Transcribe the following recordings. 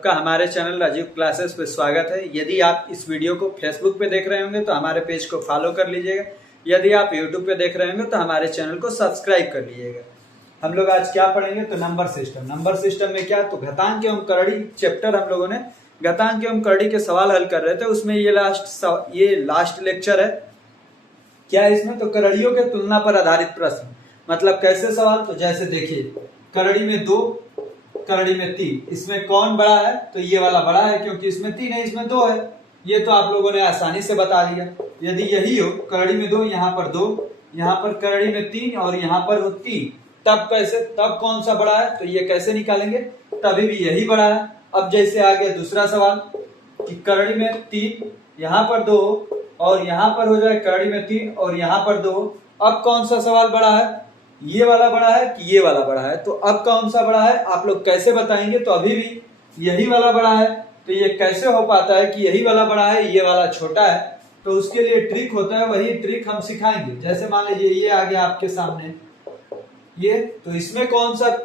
सबका हमारे channel Rajiv classes पे स्वागत है। यदि आप इस वीडियो को फेसबुक पे देख रहे होंगे तो हमारे पेज को फॉलो कर लीजिएगा। यदि आप यूट्यूब पे देख रहे होंगे तो हमारे चैनल को सब्सक्राइब कर लीजिएगा। हम लोग आज क्या पढ़ेंगे तो नंबर सिस्टम में क्या तो घातांक एवं करड़ी चैप्टर हम लोगों ने घातांक एवं करड़ी के सवाल हल कर रहे थे, उसमें ये लास्ट लेक्चर है। क्या इसमें तो करड़ियों के तुलना पर आधारित प्रश्न, मतलब कैसे सवाल, तो जैसे देखिए करड़ी में 2 करड़ी में 3, इसमें कौन बड़ा है तो ये वाला बड़ा है क्योंकि इसमें 3 है इसमें 2 है। ये तो आप लोगों ने आसानी से बता दिया। यदि यही हो करड़ी में 2 यहाँ पर 2, यहाँ पर करड़ी में 3 और यहाँ पर हो 3, तब कैसे, तब कौन सा बड़ा है तो ये कैसे निकालेंगे, तभी भी यही बड़ा है। अब जैसे आ गया दूसरा सवाल कि करड़ी में 3 यहाँ पर 2 और यहाँ पर हो जाए करड़ी में 3 और यहाँ पर 2, अब कौन सा सवाल बड़ा है, ये वाला बड़ा है कि ये वाला बड़ा है, तो अब कौन सा बड़ा है आप लोग कैसे बताएंगे, तो अभी भी यही वाला बड़ा है। तो ये कैसे हो पाता है कि यही वाला बड़ा है ये वाला छोटा है, तो उसके लिए ट्रिक होता है, वही ट्रिक हम सिखाएंगे। जैसे मान लीजिए ये आ गया आपके सामने ये, तो इसमें कौन सा,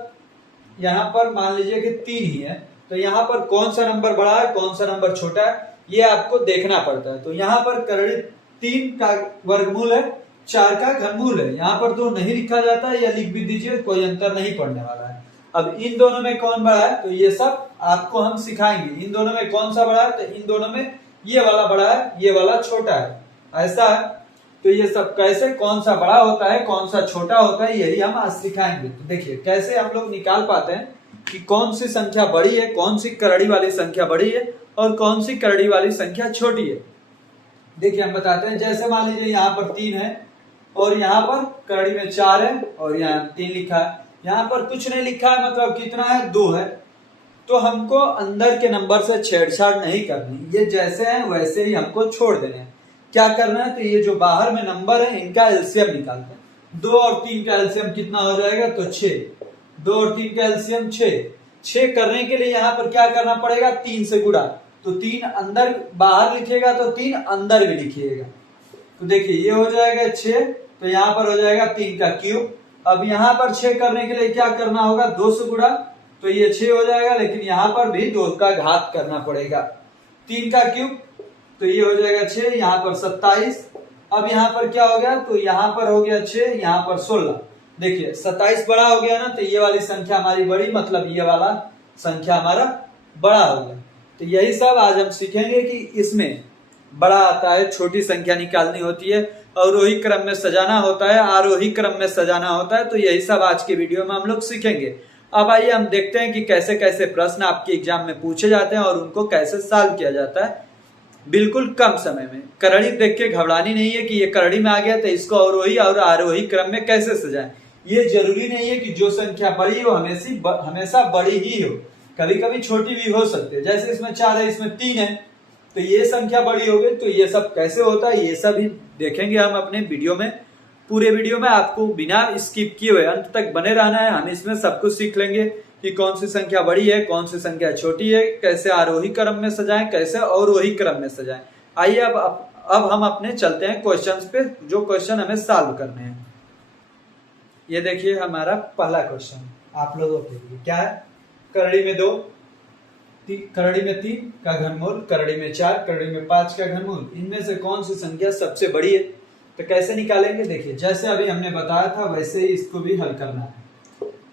यहाँ पर मान लीजिए कि 3 ही है, तो यहाँ पर कौन सा नंबर बड़ा है कौन सा नंबर छोटा है ये आपको देखना पड़ता है। तो यहाँ पर करड़ी 3 का वर्गमूल है 4 का घनमूल है, यहाँ पर 2 नहीं लिखा जाता है या लिख भी दीजिए, कोई अंतर नहीं पड़ने वाला है। अब इन दोनों में कौन बड़ा है तो ये सब आपको हम सिखाएंगे। इन दोनों में कौन सा बड़ा है तो इन दोनों में ये वाला बड़ा है ये वाला छोटा है, ऐसा है। तो ये सब कैसे, कौन सा बड़ा होता है कौन सा छोटा होता है, यही हम आज सिखाएंगे। तो देखिए कैसे हम लोग निकाल पाते हैं कि कौन सी संख्या बड़ी है, कौन सी करड़ी वाली संख्या बड़ी है और कौन सी करड़ी वाली संख्या छोटी है। देखिए हम बताते हैं, जैसे मान लीजिए यहाँ पर 3 है और यहाँ पर करड़ी में 4 है और यहाँ 3 लिखा है, यहाँ पर कुछ नहीं लिखा है, मतलब कितना है 2 है। तो हमको अंदर के नंबर से छेड़छाड़ नहीं करनी, ये जैसे हैं वैसे ही हमको छोड़ देने हैं। क्या करना है तो ये जो बाहर में नंबर है इनका एलसीएम निकालते हैं। 2 और 3 का एलसीएम कितना हो जाएगा तो 6, 2 और 3 का एलसीएम 6 करने के लिए यहाँ पर क्या करना पड़ेगा 3 से गुणा, तो 3 अंदर बाहर लिखिएगा तो 3 अंदर भी लिखिएगा। तो देखिए ये हो जाएगा 6, तो यहाँ पर हो जाएगा 3 का क्यूब। अब यहाँ पर 6 करने के लिए क्या करना होगा 2 से गुणा, तो ये 6 हो जाएगा, लेकिन यहाँ पर भी 2 का घात करना पड़ेगा। 3 का क्यूब तो ये हो जाएगा 6, यहाँ पर 27। अब यहाँ पर क्या हो गया तो यहाँ पर हो गया 6, यहाँ पर 16। देखिए 27 बड़ा हो गया ना, तो ये वाली संख्या हमारी बड़ी, मतलब ये वाला संख्या हमारा बड़ा हो गया। तो यही सब आज हम सीखेंगे कि इसमें बड़ा आता है, छोटी संख्या निकालनी होती है, अवरोही क्रम में सजाना होता है, आरोही क्रम में सजाना होता है। तो यही सब आज के वीडियो में हम लोग सीखेंगे। अब आइए हम देखते हैं कि कैसे कैसे प्रश्न आपके एग्जाम में पूछे जाते हैं और उनको कैसे सॉल्व किया जाता है बिल्कुल कम समय में। करड़ी देख के घबरानी नहीं है कि ये करड़ी में आ गया तो इसको अवरोही और आरोही क्रम में कैसे सजाएं। ये जरूरी नहीं है कि जो संख्या बड़ी हो हमेशा बड़ी ही हो, कभी कभी छोटी भी हो सकती है। जैसे इसमें 4 है इसमें 3 है, तो ये संख्या बड़ी हो गई। तो ये सब कैसे होता है ये सब ही देखेंगे हम अपने वीडियो में। पूरे वीडियो में आपको बिना स्किप किए हुए अंत तक बने रहना है। हम इसमें सब कुछ सीख लेंगे कि कौन सी संख्या बड़ी है कौन सी संख्या छोटी है, कैसे आरोही क्रम में सजाएं कैसे अवरोही क्रम में सजाएं। आइए अब हम अपने चलते हैं क्वेश्चंस पे, जो क्वेश्चन हमें सॉल्व करने हैं। ये देखिए हमारा पहला क्वेश्चन आप लोगों के लिए क्या है, करड़ी में 2 करड़ी में 3 का घनमूल, करड़ी में 4 करड़ी में 5 का घनमूल, इनमें से कौन सी संख्या सबसे बड़ी है। तो कैसे निकालेंगे, देखिए जैसे अभी हमने बताया था वैसे ही इसको भी हल करना है।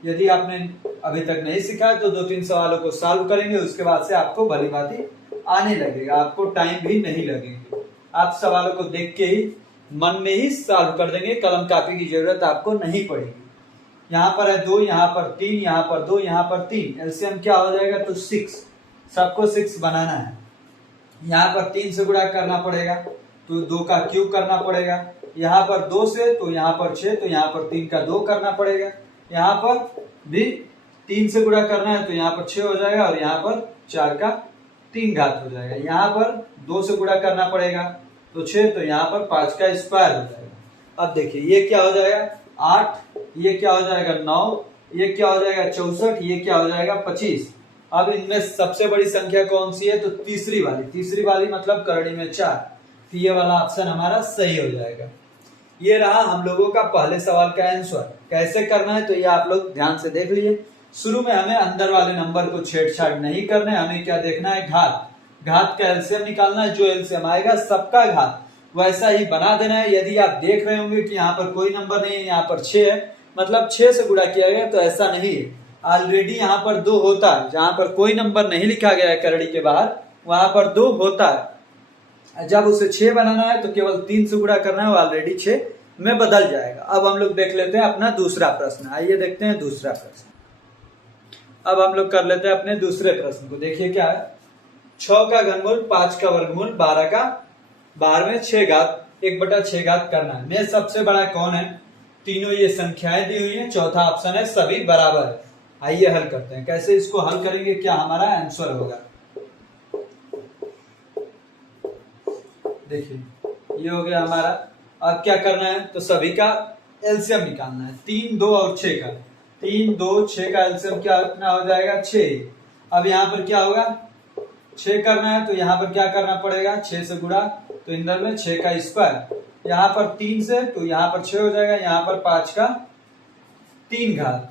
यदि आपने अभी तक नहीं सीखा है तो 2-3 सवालों को सॉल्व करेंगे, उसके बाद से आपको भली भांति आने लगेगा, आपको टाइम भी नहीं लगेगा। आप सवालों को देख के ही मन में ही सॉल्व कर देंगे, कलम कापी की जरूरत आपको नहीं पड़ेगी। यहाँ पर है 2, यहाँ पर 3, यहाँ पर 2, यहाँ पर 3, एलसीएम क्या हो जाएगा तो 6, सबको 6 बनाना है। यहाँ पर 3 से गुणा करना पड़ेगा तो 2 का क्यूब करना पड़ेगा। यहाँ पर 2 से तो यहाँ पर 6, तो यहाँ पर 3 का 2 करना पड़ेगा। यहाँ पर भी 3 से गुणा करना है तो यहाँ पर 6 हो जाएगा और यहाँ पर 4 का 3 घात हो जाएगा। यहाँ पर 2 से गुणा करना पड़ेगा तो 6, तो यहाँ पर 5 का स्क्वायर हो जाएगा। अब देखिए ये क्या हो जाएगा 8, ये क्या हो जाएगा 9, ये क्या हो जाएगा 64, ये क्या हो जाएगा 25। अब इनमें सबसे बड़ी संख्या कौन सी है तो तीसरी वाली मतलब करड़ी में 4, तो ये वाला ऑप्शन हमारा सही हो जाएगा। ये रहा हम लोगों का पहले सवाल का आंसर। कैसे करना है तो ये आप लोग ध्यान से देख लीजिए। शुरू में हमें अंदर वाले नंबर को छेड़छाड़ नहीं करना है, हमें क्या देखना है, घात। घात का एलसीएम निकालना है, जो एलसीएम आएगा सबका घात वैसा ही बना देना है। यदि आप देख रहे होंगे कि यहाँ पर कोई नंबर नहीं है, यहाँ पर 6 है, मतलब 6 से गुणा किया गया, तो ऐसा नहीं है। ऑलरेडी यहाँ पर 2 होता है, जहां पर कोई नंबर नहीं लिखा गया है करड़ी के बाहर, वहां पर 2 होता है। जब उसे 6 बनाना है तो केवल 3 से गुणा करना है, ऑलरेडी 6 में बदल जाएगा। अब हम लोग देख लेते हैं अपना दूसरा प्रश्न। आइए देखते हैं दूसरा प्रश्न। अब हम लोग कर लेते हैं अपने दूसरे प्रश्न को। देखिए क्या है, 6 का घनमूल 5 का वर्गमूल 12 का 12 में 6 घात 1/6 घात करना है। में सबसे बड़ा कौन है? तीनों ये संख्याएं दी हुई है, चौथा ऑप्शन है सभी बराबर है। आइए हल करते हैं। कैसे इसको हल करेंगे, क्या हमारा आंसर होगा? देखिए ये हो गया हमारा। अब क्या करना है, तो सभी का एलसीएम निकालना है। 3, 2 और 6 का 3, 2, 6 का एलसीएम क्या कितना हो जाएगा, 6। अब यहाँ पर क्या होगा, 6 करना है तो यहाँ पर क्या करना पड़ेगा, 6 से गुणा, तो इंदर में 6 का स्क्वायर, यहाँ पर 3 से तो यहाँ पर 6 हो जाएगा, यहाँ पर 5 का 3 घात,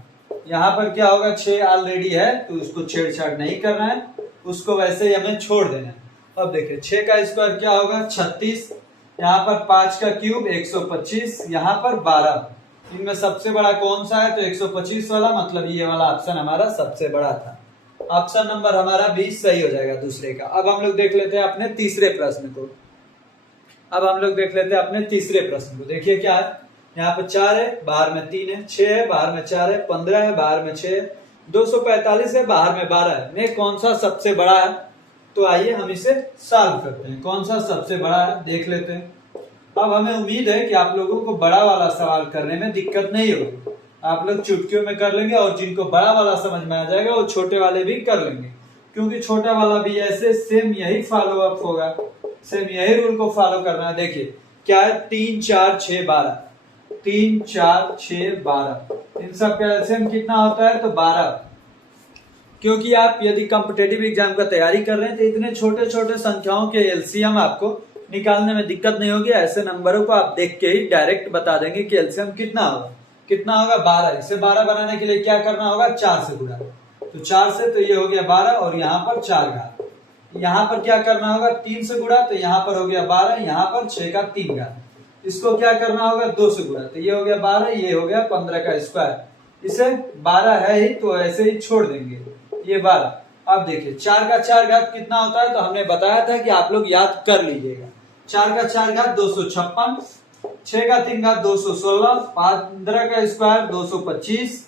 यहाँ पर क्या होगा, 6 ऑलरेडी है तो उसको छेड़छाड़ नहीं करना है, उसको वैसे ही हमें छोड़ देना है। अब देखिए 6 का स्क्वायर क्या होगा, 36, यहाँ पर 5 का क्यूब 125, यहाँ पर 12। इनमें सबसे बड़ा कौन सा है, तो 125 वाला, मतलब ये वाला ऑप्शन हमारा सबसे बड़ा था। ऑप्शन नंबर हमारा 20 सही हो जाएगा दूसरे का। अब हम लोग देख लेते हैं अपने तीसरे प्रश्न को। अब हम लोग देख लेते हैं अपने तीसरे प्रश्न को। देखिए क्या है, यहाँ पे 4 है, बाहर में 3 है, 6 है, बाहर में 4 है, 15 है, बाहर में 6 है, 245 है, बाहर में 12 है। में कौन सा सबसे बड़ा है? तो आइए हम इसे सॉल्व करते हैं। कौन सा सबसे बड़ा है देख लेते हैं। अब हमें उम्मीद है कि आप लोगों को बड़ा वाला सवाल करने में दिक्कत नहीं होगी, आप लोग चुटकियों में कर लेंगे, और जिनको बड़ा वाला समझ में आ जाएगा वो छोटे वाले भी कर लेंगे, क्योंकि छोटा वाला भी ऐसे सेम यही फॉलो अप होगा, सेम यही रूल को फॉलो करना है। देखिए क्या है, 3, 4, 6, 12, 3, 4, 6, 12, इन सब का एलसीएम कितना होता है, तो 12। क्योंकि आप यदि कॉम्पिटेटिव एग्जाम का तैयारी कर रहे हैं तो इतने छोटे छोटे संख्याओं के एलसीएम आपको निकालने में दिक्कत नहीं होगी। ऐसे नंबरों को आप देख के ही डायरेक्ट बता देंगे कि एलसीएम कितना होगा। कितना होगा, 12। इसे 12 बनाने के लिए क्या करना होगा, 4 से गुणा, तो 4 से तो ये हो गया 12, और यहाँ पर 4 घात, यहाँ पर क्या करना होगा, 3 से गुणा, तो यहाँ पर हो गया 12, यहाँ पर 6 का 3 घात, इसको क्या करना होगा, 2 से गुणा, तो ये हो गया 12, ये हो गया 15 का स्क्वायर। इसे 12 है ही तो ऐसे ही छोड़ देंगे, ये 12। अब देखिए 4 का 4 घात कितना होता है, तो हमने बताया था कि आप लोग याद कर लीजिएगा। 4 का 4 घात 256, 6 का 3 घात 216, 15 का स्क्वायर 225,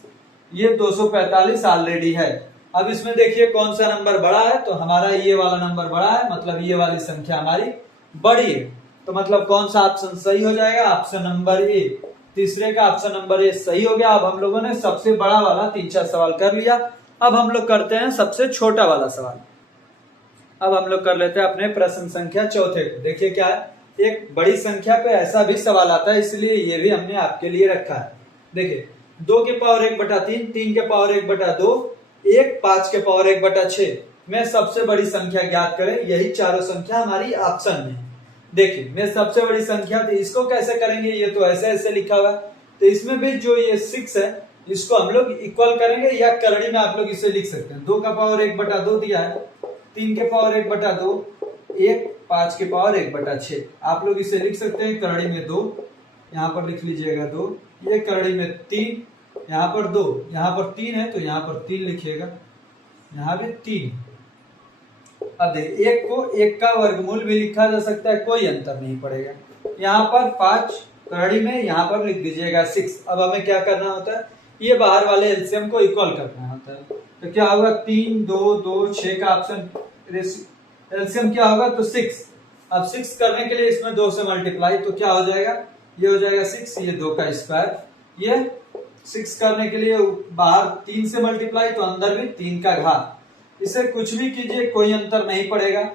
ये 245 ऑलरेडी है। अब इसमें देखिए कौन सा नंबर बड़ा है, तो हमारा ये वाला नंबर बड़ा है, मतलब ये वाली संख्या हमारी बड़ी है। तो मतलब कौन सा ऑप्शन सही हो जाएगा, ऑप्शन नंबर ए। तीसरे का ऑप्शन नंबर ए सही हो गया। अब हम लोगों ने सबसे बड़ा वाला 3-4 सवाल कर लिया। अब हम लोग करते हैं सबसे छोटा वाला सवाल। अब हम लोग कर लेते हैं अपने प्रश्न संख्या 4 को। देखिए क्या है, एक बड़ी संख्या पे ऐसा भी सवाल आता है, इसलिए ये भी हमने आपके लिए रखा है। देखिए 2 के पावर 1/3, 3 के पावर 1/2, 1 5 के पावर 1/6 में सबसे बड़ी संख्या ज्ञात करें। यही चारों संख्या हमारी ऑप्शन में है। देखिए मैं सबसे बड़ी संख्या थी, इसको कैसे करेंगे, ये तो ऐसे ऐसे लिखा हुआ है, तो इसमें भी जो ये 6 है इसको हम लोग इक्वल करेंगे, या करड़ी में आप लोग इसे लिख सकते हैं। 2 का पावर 1/2 दिया है, 3 के पावर 1/2, 1 5 के पावर 1/6, आप लोग इसे लिख सकते हैं करड़ी में 2, यहाँ पर लिख लीजिएगा 2, ये करड़ी में 3, यहाँ पर 2, यहाँ पर 3 है तो यहाँ पर 3 लिखिएगा, यहाँ भी 3। अब देखिए 1 को 1 का वर्गमूल भी लिखा जा सकता है, कोई अंतर नहीं पड़ेगा। यहाँ पर 5 करड़ी में, यहाँ पर लिख दीजिएगा 6। अब हमें क्या करना होता है, ये बाहर वाले एलसीएम को इक्वल करना होता है। तो क्या होगा, 3 2 2 6 का ऑप्शन एलसीएम क्या होगा, तो 6। अब 6 करने के लिए इसमें 2 से मल्टीप्लाई, तो क्या हो जाएगा, ये हो जाएगा 6, ये 2 का स्क्वायर, ये 6 करने के लिए बाहर 3 से मल्टीप्लाई, तो अंदर भी 3 का घात। इसे कुछ भी कीजिए कोई अंतर नहीं पड़ेगा,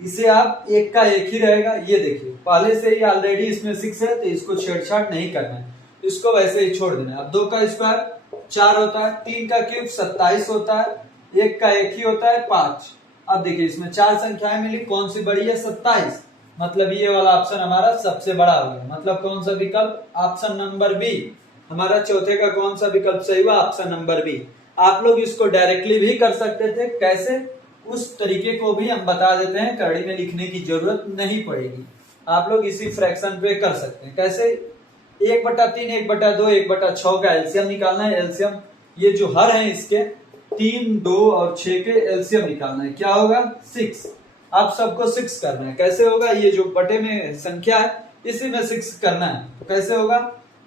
इसे आप एक का एक ही रहेगा। ये देखिए पहले से ही ऑलरेडी इसमें 6 है तो इसको छेड़छाड़ नहीं करना है, इसको वैसे ही छोड़ देना है। अब 2 का स्क्वायर 4 होता है, 3 का क्यूब 27 होता है, 1 का एक ही होता है 5। अब देखिए इसमें 4 संख्याएं मिली, कौन सी बड़ी है, 27, मतलब ये वाला ऑप्शन हमारा सबसे बड़ा हो गया। मतलब कौन सा विकल्प, ऑप्शन नंबर बी हमारा चौथे का कौन सा विकल्प सही हुआ? Option number B. आप लोग इसको डायरेक्टली भी कर सकते थे, कैसे उस तरीके को भी हम बता देते हैं, कड़ी में लिखने की जरूरत नहीं पड़ेगी। आप लोग इसी फ्रैक्शन पे कर सकते हैं। कैसे? 1/3, 1/2, 1/6 का एलसीएम निकालना है। एलसीएम ये जो हर है इसके 3, 2 और 6 के एलसीएम निकालना है। क्या होगा? 6। आप सबको 6 करना है। कैसे होगा? ये जो बटे में संख्या है इसी में 6 करना है। तो कैसे होगा?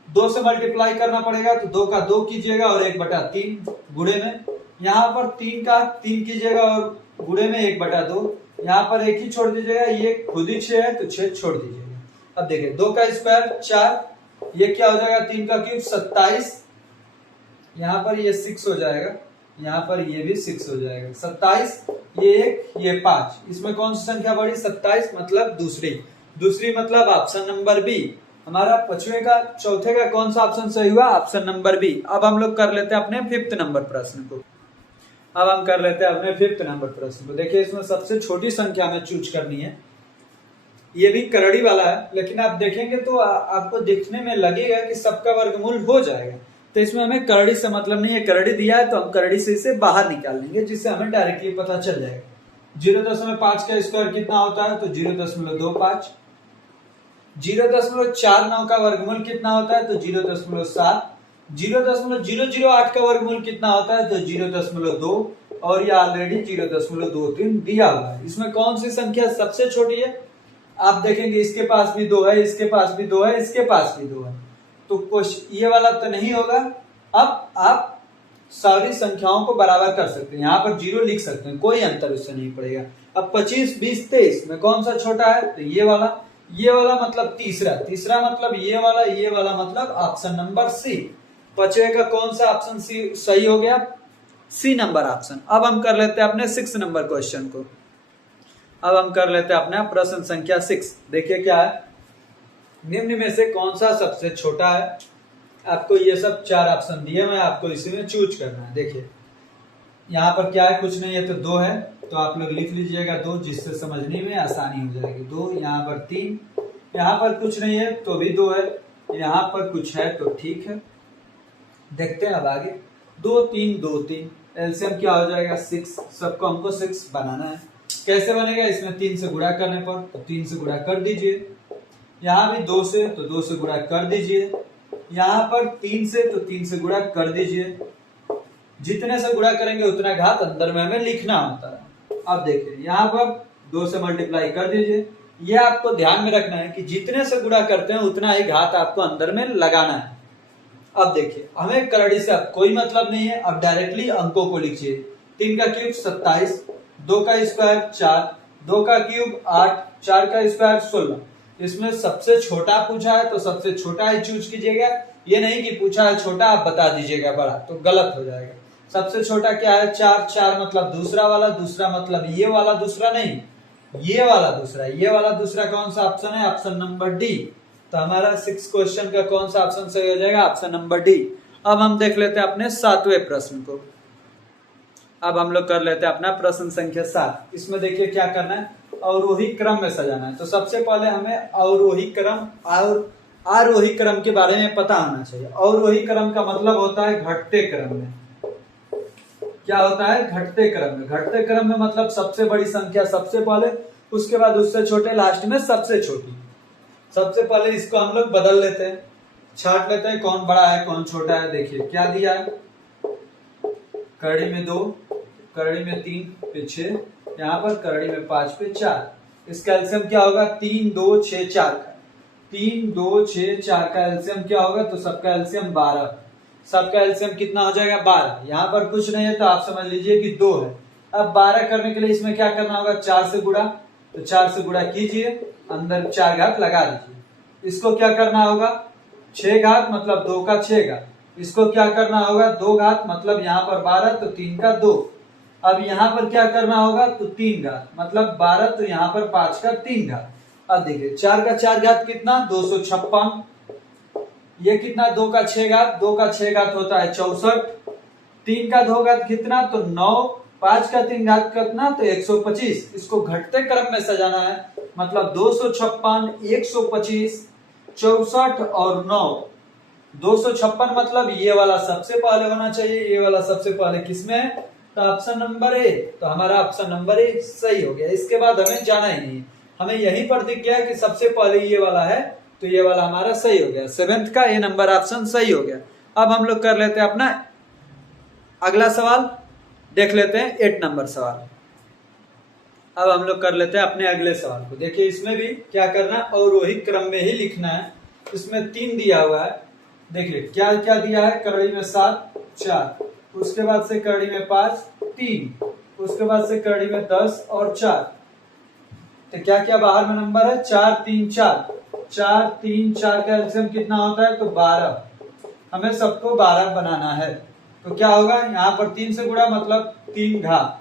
2 से मल्टीप्लाई करना पड़ेगा, तो 2 का 2 कीजिएगा और 1/3 गुणे में, यहाँ पर 3 का 3 कीजिएगा और गुणे में 1/2, यहाँ पर 1 ही छोड़ दीजिएगा, ये खुद ही 6 है तो 6 छोड़ दीजिएगा। अब देखिए 2 का स्क्वायर 4, ये क्या हो जाएगा? 3 का क्यूब 27, यहाँ पर ये 6 हो जाएगा, यहाँ पर ये भी 6 हो जाएगा। 27, ये 1, ये 5, इसमें कौन सी संख्या बढ़ी? 27, मतलब दूसरी मतलब ऑप्शन नंबर बी। हमारा चौथे का कौन सा ऑप्शन सही हुआ? Option number B. अब हम लोग कर लेते हैं अपने 5th नंबर प्रश्न को। अब हम कर लेते हैं अपने 5th नंबर प्रश्न को। देखिए इसमें सबसे छोटी संख्या में चूज करनी है। ये भी करड़ी वाला है, लेकिन आप देखेंगे तो आपको देखने में लगेगा कि सबका वर्गमूल हो जाएगा, तो इसमें हमें करड़ी से मतलब नहीं है। करड़ी दिया है तो हम करड़ी से इसे बाहर निकाल लेंगे, जिससे हमें डायरेक्टली पता चल जाएगा। 0.5 का स्क्वायर कितना होता है? तो 0.25। 0.49 का वर्गमूल कितना होता है? तो 0.7। 0.008 का वर्गमूल कितना होता है? तो 0.2, और ये ऑलरेडी 0.23 दिया हुआ है। इसमें कौन सी संख्या सबसे छोटी है? आप देखेंगे इसके पास भी 2 है, इसके पास भी 2 है, इसके पास भी 2 है, तो कुछ ये वाला तो नहीं होगा। अब आप सारी संख्याओं को बराबर कर सकते हैं, यहाँ पर 0 लिख सकते हैं, कोई अंतर उससे नहीं पड़ेगा। अब 25, 20, 23 में कौन सा छोटा है? तो ये वाला मतलब तीसरा मतलब ये वाला मतलब ऑप्शन नंबर सी। 5वें का कौन सा ऑप्शन सी सही हो गया? C number option. अब हम कर लेते हैं अपने 6 नंबर क्वेश्चन को। अब हम कर लेते हैं अपना प्रश्न संख्या 6। देखिए क्या है, निम्न में से कौन सा सबसे छोटा है? आपको ये सब 4 ऑप्शन दिए मैं, आपको इसी में चूज करना है। देखिए यहाँ पर क्या है? कुछ नहीं है तो 2 है, तो आप लोग लिख लीजिएगा 2, जिससे समझने में आसानी हो जाएगी। 2, यहाँ पर 3, यहाँ पर कुछ नहीं है तो भी 2 है, यहाँ पर कुछ है तो ठीक है। देखते हैं अब आगे। 2, 3, 2, 3, एलसीएम क्या हो जाएगा? 6। सबको हमको 6 बनाना है। कैसे बनेगा? इसमें 3 से गुणा करने पर, तो 3 से गुणा कर दीजिए। यहाँ भी 2 से, तो 2 से गुणा कर दीजिए। यहाँ पर 3 से, तो 3 से गुणा कर दीजिए। जितने से गुणा करेंगे उतना घात अंदर में हमें लिखना होता है। अब देखिए यहाँ पर 2 से मल्टीप्लाई कर दीजिए। ये आपको ध्यान में रखना है कि जितने से गुणा करते हैं उतना ही घात आपको अंदर में लगाना है। अब देखिए हमें करड़ी से अब कोई मतलब नहीं है, अब डायरेक्टली अंकों को लिखिए। 3 का क्यूब 27, 2 का स्क्वायर 4, 2 का क्यूब 8, 4 का स्क्वायर 16। इसमें सबसे छोटा पूछा है तो सबसे छोटा ही चूज कीजिएगा। ये नहीं कि पूछा है छोटा आप बता दीजिएगा बड़ा, तो गलत हो जाएगा। सबसे छोटा क्या है? 4। 4 मतलब दूसरा वाला, दूसरा मतलब ये वाला दूसरा नहीं, ये वाला दूसरा। ये वाला दूसरा कौन सा ऑप्शन है? Option number D. तो हमारा 6 क्वेश्चन का कौन सा ऑप्शन सही हो जाएगा? Option number D. अब हम देख लेते हैं अपने 7वें प्रश्न को। अब हम लोग कर लेते हैं अपना प्रश्न संख्या 7। इसमें देखिए क्या करना है, अवरोही क्रम में सजाना है। तो सबसे पहले हमें अवरोही क्रम और आरोही क्रम के बारे में पता होना चाहिए। अवरोही क्रम का मतलब होता है घटते क्रम में। क्या होता है? घटते क्रम में। घटते क्रम में मतलब सबसे बड़ी संख्या सबसे पहले, उसके बाद उससे छोटे, लास्ट में सबसे छोटी। सबसे पहले इसको हम लोग बदल लेते हैं, छाट लेते हैं कौन बड़ा है कौन छोटा है। देखिए क्या दिया है, करड़ी में 2, करड़ी में 3 पे 6, यहाँ पर करड़ी में 5 पे 4। इसका एलसीएम क्या होगा? 3, 2, 6, 4 का। 3, 2, 6, 4 का एलसीएम क्या होगा? तो सबका एलसीएम 12। सबका एलसीएम कितना हो जाएगा? 12। यहाँ पर कुछ नहीं है तो आप समझ लीजिए कि 2 है। अब 12 करने के लिए इसमें क्या करना होगा? 4 से गुणा। तो 4 से गुणा कीजिए, अंदर 4 घात लगा दीजिए। इसको क्या करना होगा? 6 घात मतलब 2 का 6 घात। इसको क्या करना होगा? 2 घात मतलब यहाँ पर 12 तो 3 का 2। अब यहाँ पर क्या करना होगा? तो 3 घात मतलब 12 तो यहाँ पर 5 का 3 घात। अब देखिए 4 का 4 घात कितना? 256। ये कितना? 2 का 6 घात, 2 का 6 घात होता है 64। 3 का 2 घात कितना? तो 9। 5 का 3 घात कितना? तो 125। इसको घटते क्रम में सजाना है, मतलब 256, 125, 64 और 9। 256 मतलब ये वाला सबसे पहले होना चाहिए, ये वाला सबसे पहले किसमें है, तो ऑप्शन नंबर ए। तो हमारा ऑप्शन नंबर ए सही हो गया। इसके बाद हमें जाना ही नहीं, हमें यहीं पर दिख गया कि सबसे पहले ये वाला है, तो ये वाला हमारा सही हो गया। 7th का ए नंबर ऑप्शन सही हो गया। अब हम लोग कर लेते हैं अपना अगला सवाल, देख लेते हैं 8 नंबर सवाल। अब हम लोग कर लेते हैं अपने अगले सवाल को। देखिए इसमें भी क्या करना है, अवरोही क्रम में ही लिखना है। इसमें 3 दिया हुआ है, देखिए क्या क्या दिया है, करड़ी में 7 4, उसके बाद से करड़ी में 5 3, उसके बाद से करड़ी में 10 और 4। तो क्या क्या बाहर में नंबर है, 4 3 4, 4 3 4 का एलसीएम कितना होता है, तो 12। हमें सबको 12 बनाना है। तो क्या होगा, यहाँ पर 3 से गुणा मतलब 3 घात,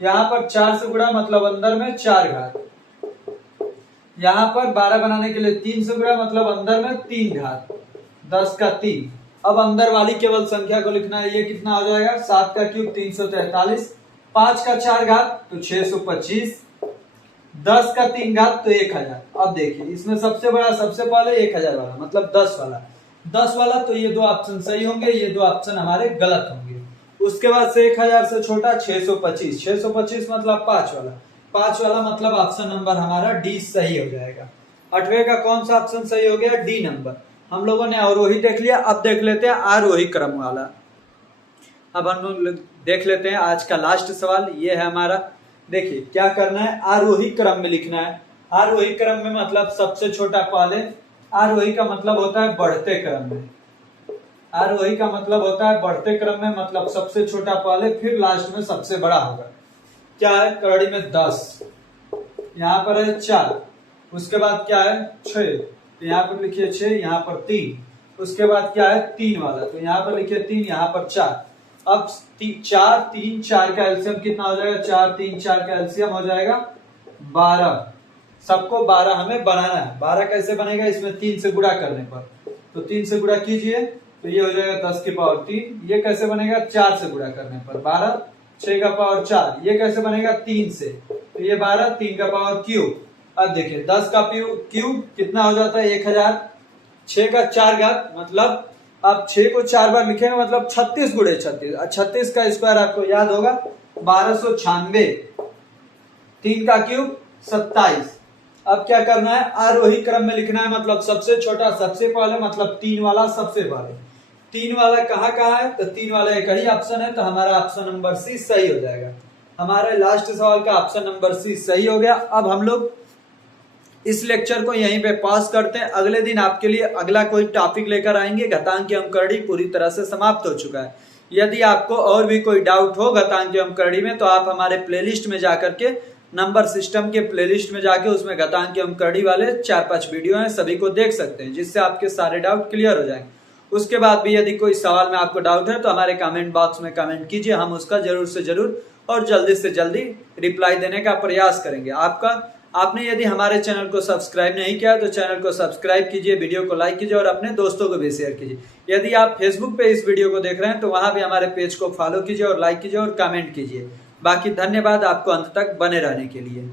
यहाँ पर 4 से गुणा मतलब अंदर में 4 घात, यहाँ पर 12 बनाने के लिए 3 से गुणा मतलब अंदर में 3 घात, 10 का 3। अब अंदर वाली केवल संख्या को लिखना है, ये कितना हो जाएगा, 7 का क्यूब 343, 5 का 4 घात तो 625, 10 का 3 घात तो 1000। अब देखिए इसमें सबसे बड़ा सबसे पहले 1000 वाला मतलब 10 वाला, 10 वाला, तो ये 2 ऑप्शन सही होंगे, ये 2 ऑप्शन हमारे गलत होंगे। उसके बाद से 1000 से छोटा 625, 625 मतलब 5 वाला, 5 वाला मतलब ऑप्शन नंबर हमारा डी सही हो जाएगा। 8वें का कौन सा ऑप्शन सही हो गया, डी नंबर। हम लोगों ने अवरोही देख लिया, अब देख लेते हैं आरोही क्रम वाला। अब हम लोग देख लेते हैं आज का लास्ट सवाल, ये है हमारा। देखिए क्या करना है, आरोही क्रम में लिखना है। आरोही क्रम में मतलब सबसे छोटा पहले, आरोही का मतलब होता है बढ़ते क्रम में, आरोही का मतलब होता है बढ़ते क्रम में, मतलब सबसे छोटा पहले फिर लास्ट में सबसे बड़ा होगा। क्या है, करड़ी में 10, यहाँ पर है 4, उसके बाद क्या है 6, तो यहाँ पर लिखिए 6, यहाँ पर 3, उसके बाद क्या है 3 वाला, तो यहाँ पर लिखिए 3, यहाँ पर 4। अब 4 3 4 का एलसीएम कितना हो जाएगा, 4 3 4 का एलसीएम हो जाएगा 12। सबको 12 हमें बनाना है। 12 कैसे बनेगा, इसमें 3 से गुणा करने पर, तो 3 से गुणा कीजिए तो ये हो जाएगा 10 की पावर 3। ये कैसे बनेगा, 4 से गुणा करने पर 12, 6 का पावर 4। ये कैसे बनेगा, 3 से, तो ये 12, 3 का पावर क्यूब। अब देखिए 10 का क्यूब कितना हो जाता है, 1000, 6 का 4 घात मतलब आप 6 को 4 बार लिखेंगे मतलब 36 गुणे 36, 36 का स्क्वायर आपको याद होगा 1296, 3 का क्यूब 27। अब क्या करना है, आरोही क्रम में लिखना है, मतलब सबसे छोटा सबसे पहले, मतलब 3 वाला सबसे पहले। 3 वाला कहाँ कहाँ है, तो 3 वाला एक ही ऑप्शन है, तो हमारा ऑप्शन नंबर सी सही हो जाएगा। हमारे लास्ट सवाल का ऑप्शन नंबर सी सही हो गया। अब हम लोग इस लेक्चर को यहीं पे पास करते हैं। अगले दिन आपके लिए अगला कोई टॉपिक लेकर आएंगे। घातांक की अंकगणित पूरी तरह से समाप्त हो चुका है। यदि आपको और भी कोई डाउट हो घातांक की अंकगणित में, तो आप हमारे प्लेलिस्ट में जाकर के, नंबर सिस्टम के प्लेलिस्ट में जाके, उसमें घातांक की अंकगणित वाले 4-5 वीडियो हैं, सभी को देख सकते हैं, जिससे आपके सारे डाउट क्लियर हो जाएंगे। उसके बाद भी यदि कोई सवाल में आपको डाउट है तो हमारे कमेंट बॉक्स में कमेंट कीजिए, हम उसका जरूर से जरूर और जल्दी से जल्दी रिप्लाई देने का प्रयास करेंगे। आपने यदि हमारे चैनल को सब्सक्राइब नहीं किया तो चैनल को सब्सक्राइब कीजिए, वीडियो को लाइक कीजिए और अपने दोस्तों को भी शेयर कीजिए। यदि आप फेसबुक पे इस वीडियो को देख रहे हैं तो वहां भी हमारे पेज को फॉलो कीजिए और लाइक कीजिए और कमेंट कीजिए। बाकी धन्यवाद आपको अंत तक बने रहने के लिए।